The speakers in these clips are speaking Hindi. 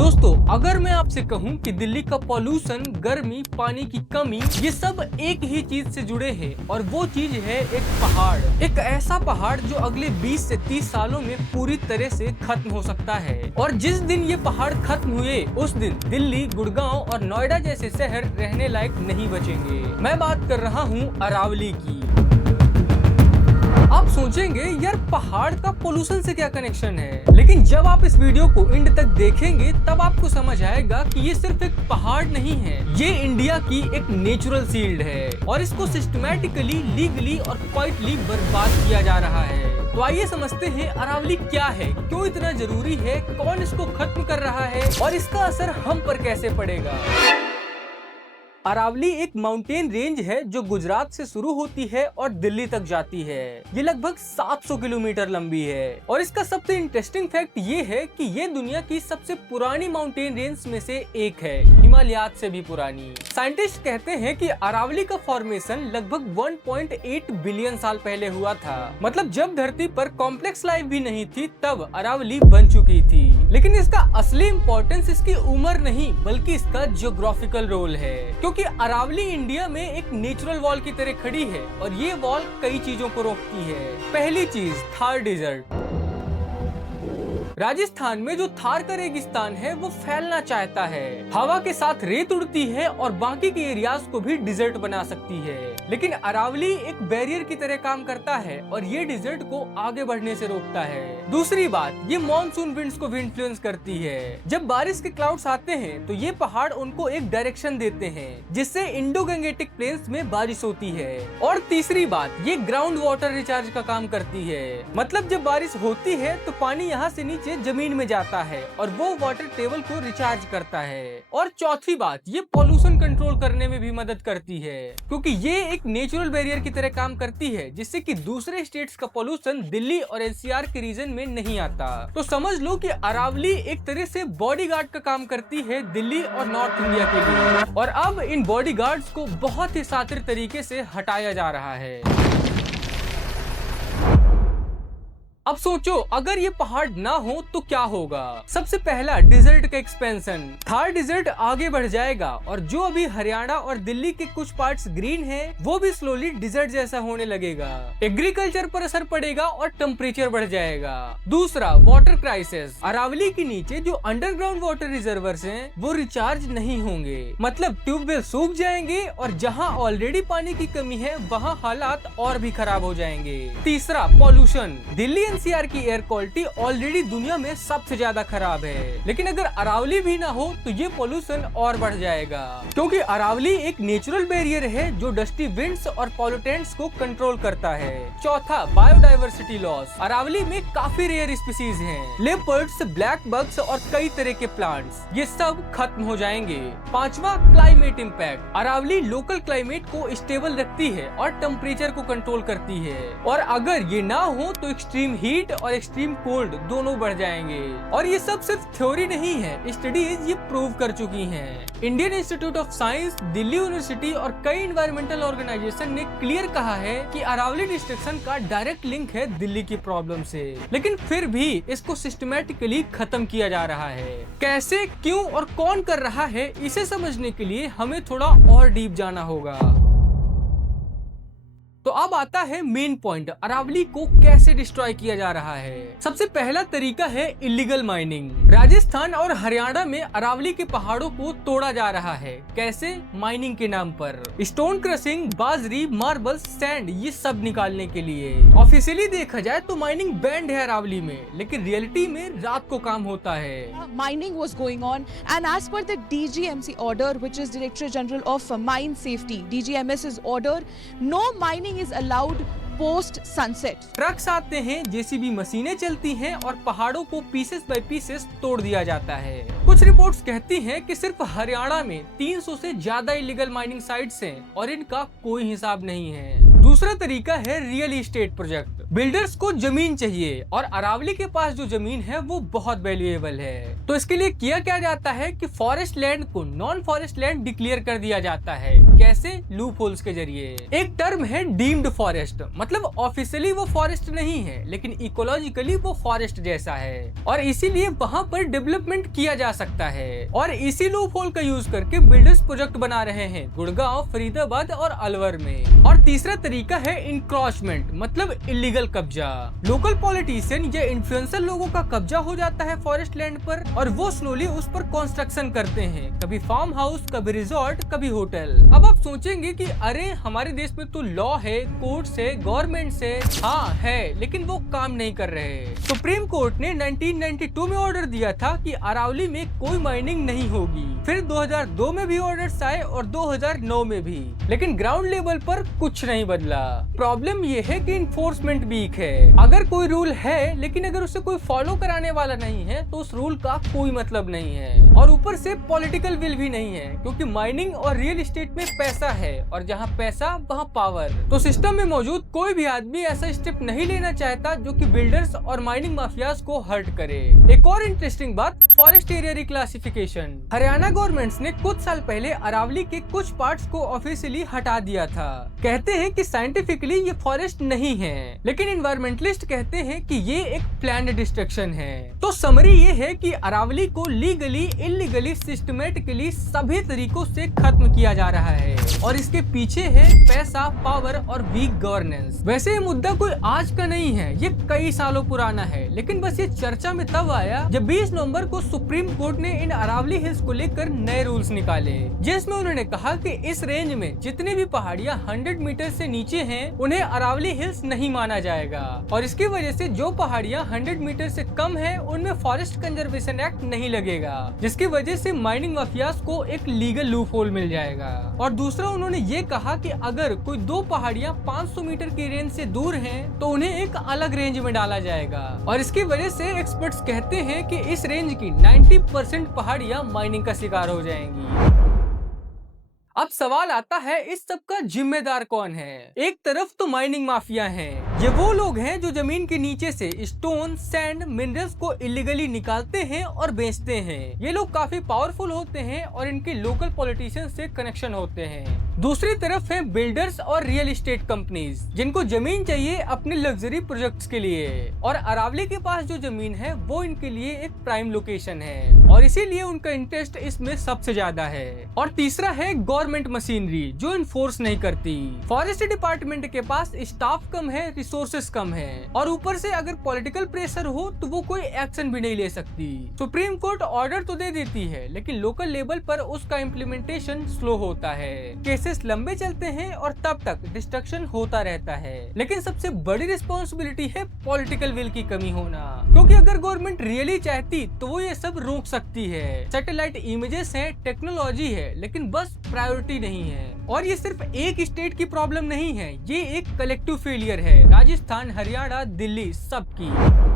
दोस्तों, अगर मैं आपसे कहूं कि दिल्ली का पॉल्यूशन, गर्मी, पानी की कमी, ये सब एक ही चीज से जुड़े हैं और वो चीज है एक पहाड़। एक ऐसा पहाड़ जो अगले 20 से 30 सालों में पूरी तरह से खत्म हो सकता है। और जिस दिन ये पहाड़ खत्म हुए उस दिन दिल्ली, गुड़गांव और नोएडा जैसे शहर रहने लायक नहीं बचेंगे। मैं बात कर रहा हूँ अरावली की। आप सोचेंगे यार पहाड़ का पोल्यूशन से क्या कनेक्शन है, लेकिन जब आप इस वीडियो को एंड तक देखेंगे तब आपको समझ आएगा कि ये सिर्फ एक पहाड़ नहीं है, ये इंडिया की एक नेचुरल शील्ड है और इसको सिस्टमैटिकली, लीगली और क्वाइटली बर्बाद किया जा रहा है। तो आइए समझते हैं अरावली क्या है, क्यों इतना जरूरी है, कौन इसको खत्म कर रहा है और इसका असर हम पर कैसे पड़ेगा। अरावली एक माउंटेन रेंज है जो गुजरात से शुरू होती है और दिल्ली तक जाती है। ये लगभग 700 किलोमीटर लंबी है और इसका सबसे इंटरेस्टिंग फैक्ट ये है कि ये दुनिया की सबसे पुरानी माउंटेन रेंज में से एक है, हिमालयात से भी पुरानी। साइंटिस्ट कहते हैं कि अरावली का फॉर्मेशन लगभग 1.8 बिलियन साल पहले हुआ था। मतलब जब धरती पर कॉम्प्लेक्स लाइफ भी नहीं थी तब अरावली बन चुकी थी। लेकिन इसका असली इम्पोर्टेंस इसकी उम्र नहीं बल्कि इसका जियोग्राफिकल रोल है, क्योंकि अरावली इंडिया में एक नेचुरल वॉल की तरह खड़ी है और ये वॉल कई चीजों को रोकती है। पहली चीज, थार डेजर्ट। राजस्थान में जो थार का रेगिस्तान है वो फैलना चाहता है, हवा के साथ रेत उड़ती है और बाकी के एरियाज को भी डिजर्ट बना सकती है। लेकिन अरावली एक बैरियर की तरह काम करता है और ये डिजर्ट को आगे बढ़ने से रोकता है। दूसरी बात, ये मॉनसून विंड्स को भी इन्फ्लुएंस करती है। जब बारिश के क्लाउड्स आते हैं तो ये पहाड़ उनको एक डायरेक्शन देते हैं जिससे इंडो गंगेटिक प्लेन्स में बारिश होती है। और तीसरी बात, ये ग्राउंड वाटर रिचार्ज का काम करती है। मतलब जब बारिश होती है तो पानी यहाँ से नीचे जमीन में जाता है और वो वाटर टेबल को रिचार्ज करता है। और चौथी बात, ये पॉल्यूशन कंट्रोल करने में भी मदद करती है, क्योंकि ये एक नेचुरल बैरियर की तरह काम करती है जिससे कि दूसरे स्टेट्स का पॉल्यूशन दिल्ली और एनसीआर के रीजन में नहीं आता। तो समझ लो कि अरावली एक तरह से बॉडीगार्ड का काम करती है दिल्ली और नॉर्थ इंडिया के लिए। और अब इन बॉडीगार्ड्स को बहुत ही शातिर तरीके से हटाया जा रहा है। अब सोचो अगर ये पहाड़ ना हो तो क्या होगा। सबसे पहला, डिजर्ट का एक्सपेंशन। थार डिजर्ट आगे बढ़ जाएगा और जो अभी हरियाणा और दिल्ली के कुछ पार्ट्स ग्रीन हैं, वो भी स्लोली डिजर्ट जैसा होने लगेगा। एग्रीकल्चर पर असर पड़ेगा और टेम्परेचर बढ़ जाएगा। दूसरा, वाटर क्राइसिस। अरावली के नीचे जो अंडरग्राउंड वाटर रिजर्वर्स हैं, वो रिचार्ज नहीं होंगे। मतलब ट्यूबवेल सूख जाएंगे और जहाँ ऑलरेडी पानी की कमी है वहाँ हालात और भी खराब हो जाएंगे। तीसरा, पॉल्यूशन। दिल्ली एनसीआर की एयर क्वालिटी ऑलरेडी दुनिया में सबसे ज्यादा खराब है, लेकिन अगर अरावली भी ना हो तो ये पोल्यूशन और बढ़ जाएगा, क्योंकि अरावली एक नेचुरल बैरियर है जो डस्टी विंड्स और पॉल्यूटेंट्स को कंट्रोल करता है। चौथा, बायोडायवर्सिटी लॉस। अरावली में काफी रेयर स्पीसीज हैं, लेपर्ड्स, ब्लैक बग्स और कई तरह के प्लांट्स, ये सब खत्म हो जाएंगे। पांचवा, climate impact. Aravalli local climate को स्टेबल रखती है और टेम्परेचर को कंट्रोल करती है, और अगर ये ना हो तो एक्सट्रीम हीट और एक्सट्रीम कोल्ड दोनों बढ़ जाएंगे। और ये सब सिर्फ थ्योरी नहीं है, स्टडीज ये प्रूव कर चुकी हैं। Indian institute of science, Delhi university और कई एनवायरमेंटल ऑर्गेनाइजेशन ने क्लियर कहा है कि अरावली डिस्ट्रक्शन का डायरेक्ट लिंक है दिल्ली की प्रॉब्लम से, लेकिन फिर भी इसको सिस्टमैटिकली खत्म किया जा रहा है। कैसे, क्यों और कौन कर रहा है, इसे समझने के लिए हमें थोड़ा और डीप जाना होगा। तो अब आता है मेन पॉइंट, अरावली को कैसे डिस्ट्रॉय किया जा रहा है। सबसे पहला तरीका है इलीगल माइनिंग। राजस्थान और हरियाणा में अरावली के पहाड़ों को तोड़ा जा रहा है। कैसे? माइनिंग के नाम पर। स्टोन क्रशिंग, बाजरी, मार्बल, सैंड, ये सब निकालने के लिए। ऑफिशियली देखा जाए तो माइनिंग बैंड है अरावली में, लेकिन रियलिटी में रात को काम होता है। Mining was going on, and as per the DGMC order, which is Directorate General of Mine Safety, DGMS's order, no mining is allowed post sunset. Trucks आते हैं, जेसीबी मशीनें चलती हैं और पहाड़ों को पीसेस बाय पीसेस तोड़ दिया जाता है। कुछ रिपोर्ट्स कहती हैं कि सिर्फ हरियाणा में 300 से ज्यादा इलीगल माइनिंग साइट्स हैं और इनका कोई हिसाब नहीं है। दूसरा तरीका है रियल एस्टेट प्रोजेक्ट। बिल्डर्स को जमीन चाहिए और अरावली के पास जो जमीन है वो बहुत वैल्यूएबल है, तो इसके लिए किया क्या जाता है कि फॉरेस्ट लैंड को नॉन फॉरेस्ट लैंड डिक्लेयर कर दिया जाता है। कैसे? लूप होल्स के जरिए। एक टर्म है डीम्ड फॉरेस्ट, मतलब ऑफिशियली वो फॉरेस्ट नहीं है लेकिन इकोलॉजिकली वो फॉरेस्ट जैसा है और इसीलिए वहाँ पर डेवलपमेंट किया जा सकता है। और इसी लूप होल का यूज करके बिल्डर्स प्रोजेक्ट बना रहे हैं गुड़गांव, फरीदाबाद और अलवर में। और तीसरा तरीका है इंक्रोचमेंट, मतलब इलीगल कब्जा। लोकल पॉलिटिशियन या इन्फ्लुएंसर लोगों का कब्जा हो जाता है फॉरेस्ट लैंड पर और वो स्लोली उस पर कंस्ट्रक्शन करते हैं, कभी फार्म हाउस, कभी रिजॉर्ट, कभी होटल। अब आप सोचेंगे कि अरे हमारे देश में तो लॉ है, कोर्ट्स है, गवर्नमेंट है। हाँ है, लेकिन वो काम नहीं कर रहे। सुप्रीम कोर्ट ने 1992 में ऑर्डर दिया था कि अरावली में कोई माइनिंग नहीं होगी। फिर 2002 में भी ऑर्डर्स आए और 2009 में भी, लेकिन ग्राउंड लेवल पर कुछ नहीं बदला। प्रॉब्लम ये है कि इन्फोर्समेंट वीक है। अगर कोई रूल है लेकिन अगर उसे कोई फॉलो कराने वाला नहीं है तो उस रूल का कोई मतलब नहीं है। और ऊपर से पॉलिटिकल विल भी नहीं है, क्योंकि माइनिंग और रियल एस्टेट में पैसा है और जहाँ पैसा वहाँ पावर। तो सिस्टम में मौजूद कोई भी आदमी ऐसा स्टेप नहीं लेना चाहता जो कि बिल्डर्स और माइनिंग माफियाज को हर्ट करे। एक और इंटरेस्टिंग बात, forest area reclassification. Haryana government ने कुछ साल पहले अरावली के कुछ पार्ट्स को ऑफिशियली हटा दिया था। कहते हैं कि साइंटिफिकली ये फॉरेस्ट नहीं है, लेकिन एनवायरमेंटलिस्ट कहते हैं कि ये एक प्लान्ड डिस्ट्रक्शन है। तो समरी ये है कि अरावली को लीगली, इलीगली, सिस्टमेटिकली सभी तरीकों से खत्म किया जा रहा है और इसके पीछे है पैसा, पावर और वीक गवर्नेंस। वैसे ये मुद्दा कोई आज का नहीं है, ये कई सालों पुराना है, लेकिन बस ये चर्चा में तब आया जब 20 नवंबर को सुप्रीम कोर्ट ने इन अरावली हिल्स को लेकर नए रूल्स निकाले, जिसमें उन्होंने कहा कि इस रेंज में जितनी भी पहाड़ियां 100 मीटर से नीचे हैं उन्हें अरावली हिल्स नहीं माना जाएगा और इसकी वजह से जो पहाड़ियां 100 मीटर से कम है उनमें फॉरेस्ट कंजर्वेशन एक्ट नहीं लगेगा, जिसकी वजह से माइनिंग माफियाज को एक लीगल लूप होल मिल जाएगा। और दूसरा उन्होंने ये कहा कि अगर कोई दो पहाड़ियां 500 मीटर की रेंज से दूर हैं तो उन्हें एक अलग रेंज में डाला जाएगा और इसकी वजह से एक्सपर्ट्स कहते हैं कि इस रेंज की 90% पहाड़ियां माइनिंग का शिकार हो जाएंगी। अब सवाल आता है, इस सब का जिम्मेदार कौन है? एक तरफ तो माइनिंग माफिया हैं। ये वो लोग हैं जो जमीन के नीचे से स्टोन, सैंड, मिनरल्स को इलीगली निकालते हैं और बेचते हैं। ये लोग काफी पावरफुल होते हैं और इनके लोकल पॉलिटिशियन से कनेक्शन होते हैं। दूसरी तरफ है बिल्डर्स और रियल एस्टेट कंपनीज, जिनको जमीन चाहिए अपने लग्जरी प्रोजेक्ट्स के लिए और अरावली के पास जो जमीन है वो इनके लिए एक प्राइम लोकेशन है और इसीलिए उनका इंटरेस्ट इसमें सबसे ज्यादा है। और तीसरा है गवर्नमेंट मशीनरी जो इन्फोर्स नहीं करती। फॉरेस्ट डिपार्टमेंट के पास स्टाफ कम है, रिसोर्सेस कम है और ऊपर से अगर पॉलिटिकल प्रेशर हो तो वो कोई एक्शन भी नहीं ले सकती। सुप्रीम कोर्ट ऑर्डर तो दे देती है लेकिन लोकल लेवल पर उसका इम्प्लीमेंटेशन स्लो होता है, केसेस लंबे चलते हैं और तब तक डिस्ट्रक्शन होता रहता है। लेकिन सबसे बड़ी रिस्पॉन्सिबिलिटी है पॉलिटिकल विल की कमी होना, क्योंकि अगर गवर्नमेंट रियली चाहती तो वो ये सब रोक सकती है। सैटेलाइट इमेजेस है, टेक्नोलॉजी है, लेकिन बस प्रायोरिटी नहीं है। और ये सिर्फ एक स्टेट की प्रॉब्लम नहीं है, ये एक कलेक्टिव फेलियर है, राजस्थान, हरियाणा, दिल्ली सबकी।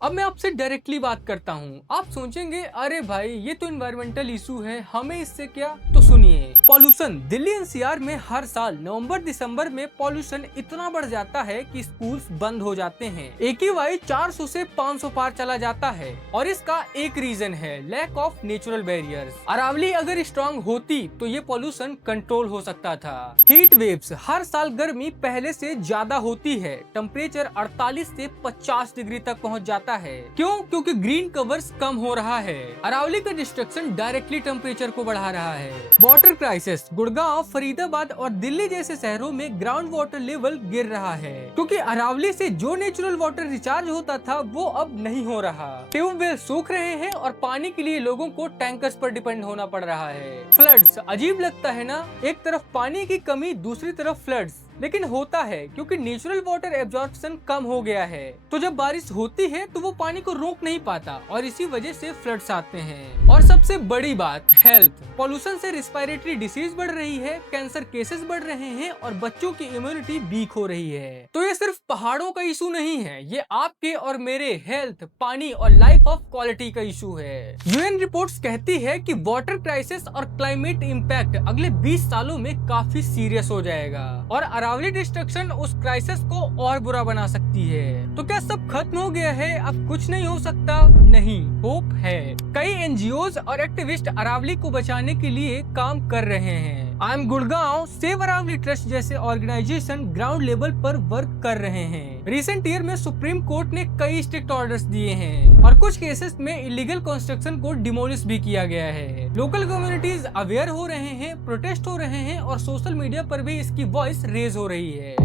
अब मैं आपसे डायरेक्टली बात करता हूँ। आप सोचेंगे अरे भाई ये तो एनवायरमेंटल इशू है, हमें इससे क्या? तो सुनिए, पॉल्यूशन। दिल्ली एनसीआर में हर साल नवंबर दिसंबर में पॉल्यूशन इतना बढ़ जाता है कि स्कूल्स बंद हो जाते हैं। AQI 400 से 500 पार चला जाता है और इसका एक रीजन है lack of natural barriers. Aravalli अगर स्ट्रॉन्ग होती तो ये पॉल्यूशन कंट्रोल हो सकता था। हीट वेव्स, हर साल गर्मी पहले से ज्यादा होती है, टेम्परेचर 48 से 50 डिग्री तक पहुँच जाता है। क्यों? क्योंकि ग्रीन कवर्स कम हो रहा है। अरावली का डिस्ट्रक्शन डायरेक्टली टेम्परेचर को बढ़ा रहा है। वाटर क्राइसिस, गुड़गांव, फरीदाबाद और दिल्ली जैसे शहरों में ग्राउंड वाटर लेवल गिर रहा है, क्योंकि अरावली से जो नेचुरल वाटर रिचार्ज होता था वो अब नहीं हो रहा। ट्यूबवेल सूख रहे हैं और पानी के लिए लोगों को टैंकर्स पर डिपेंड होना पड़ रहा है। फ्लड्स, अजीब लगता है ना, एक तरफ पानी की कमी, दूसरी तरफ फ्लड्स, लेकिन होता है क्योंकि नेचुरल वाटर एब्जॉर्प्शन कम हो गया है। तो जब बारिश होती है तो वो पानी को रोक नहीं पाता और इसी वजह से फ्लड्स आते हैं। और सबसे बड़ी बात, हेल्थ। पॉल्यूशन से रिस्पायरेटरी डिसीज बढ़ रही है, कैंसर केसेस बढ़ रहे हैं और बच्चों की इम्यूनिटी वीक हो रही है। तो ये सिर्फ पहाड़ों का इशू नहीं है, ये आपके और मेरे हेल्थ, पानी और लाइफ ऑफ क्वालिटी का इशू है। UN रिपोर्ट्स कहती है कि वाटर क्राइसिस और क्लाइमेट इम्पैक्ट अगले 20 सालों में काफी सीरियस हो जाएगा और अरावली डिस्ट्रक्शन उस क्राइसिस को और बुरा बना सकती है। तो क्या सब खत्म हो गया है, अब कुछ नहीं हो सकता? नहीं, होप है। कई NGOs और एक्टिविस्ट अरावली को बचाने के लिए काम कर रहे हैं। I am Gurgaon save Aravalli trust जैसे ऑर्गेनाइजेशन ग्राउंड लेवल पर वर्क कर रहे हैं। रिसेंट ईयर में सुप्रीम कोर्ट ने कई स्ट्रिक्ट ऑर्डर्स दिए हैं और कुछ केसेस में इलीगल कंस्ट्रक्शन को डिमोलिश भी किया गया है। लोकल कम्युनिटीज अवेयर हो रहे हैं, प्रोटेस्ट हो रहे हैं और सोशल मीडिया पर भी इसकी वॉइस रेज हो रही है।